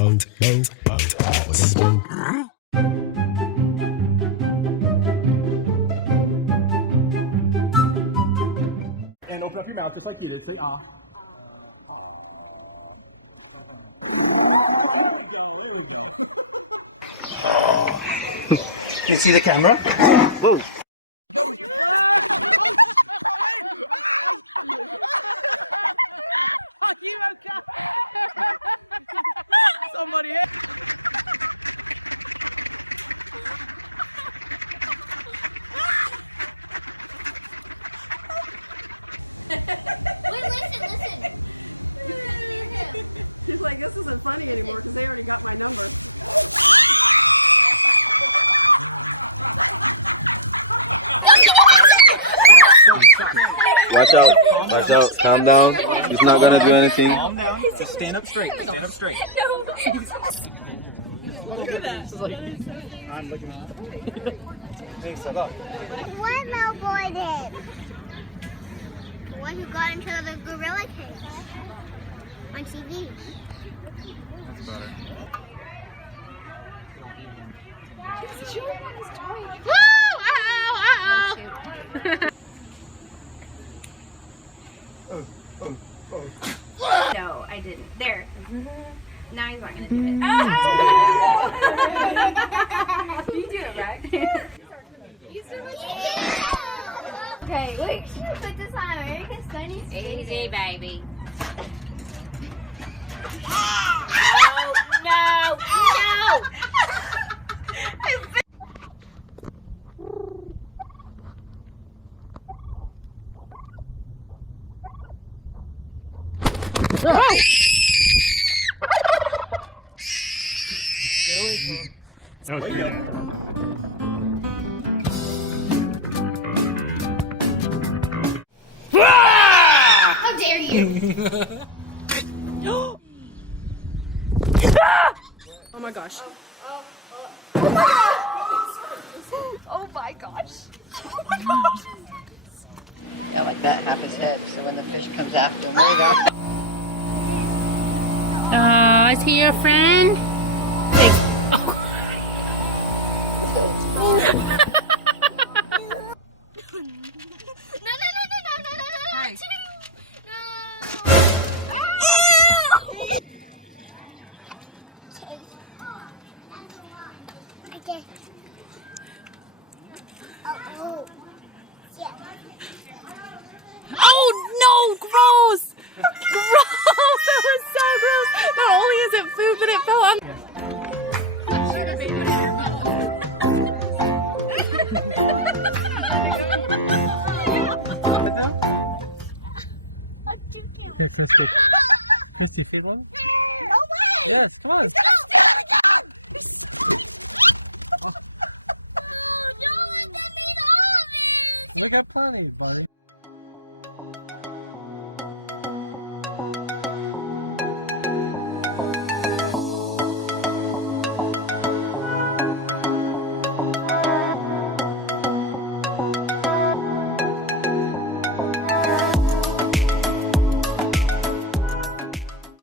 And open up your mouth just like you did. Say ah. Ah. There we go. There we go. You see the camera? Whoa. Are you okay? Somebody hit. Wait, listen. You can hear him. He's like, this isn't funny anymore because they already got my number. Watch out. Watch out. Calm down. He's not gonna do anything. Calm down. Just stand up straight. Stand up straight. Look at that. I'm looking at it. Hey, shut up. What Malboy did? The one who got into the gorilla cage on TV. That's better. He's chewing on his toy. No, I didn't. There. Now he's not gonna do it. You do it, right? Okay, wait. Should we put this on America's Funniest Videos? Easy, baby. No! That was great. How dare you? Oh my gosh. Oh my gosh. Yeah, like that, half his head. So when the fish comes after him, there you go. Aw, is he your friend? No. Hi. Okay. Oh. Yeah. Oh no, gross! Gross! That was so gross! Not only is it food, but it fell on. Here, Christy. Christy, feed one? No way! Yes, come on. He's gonna steal it again! Oh, don't let them eat all of it! We got plenty, buddy.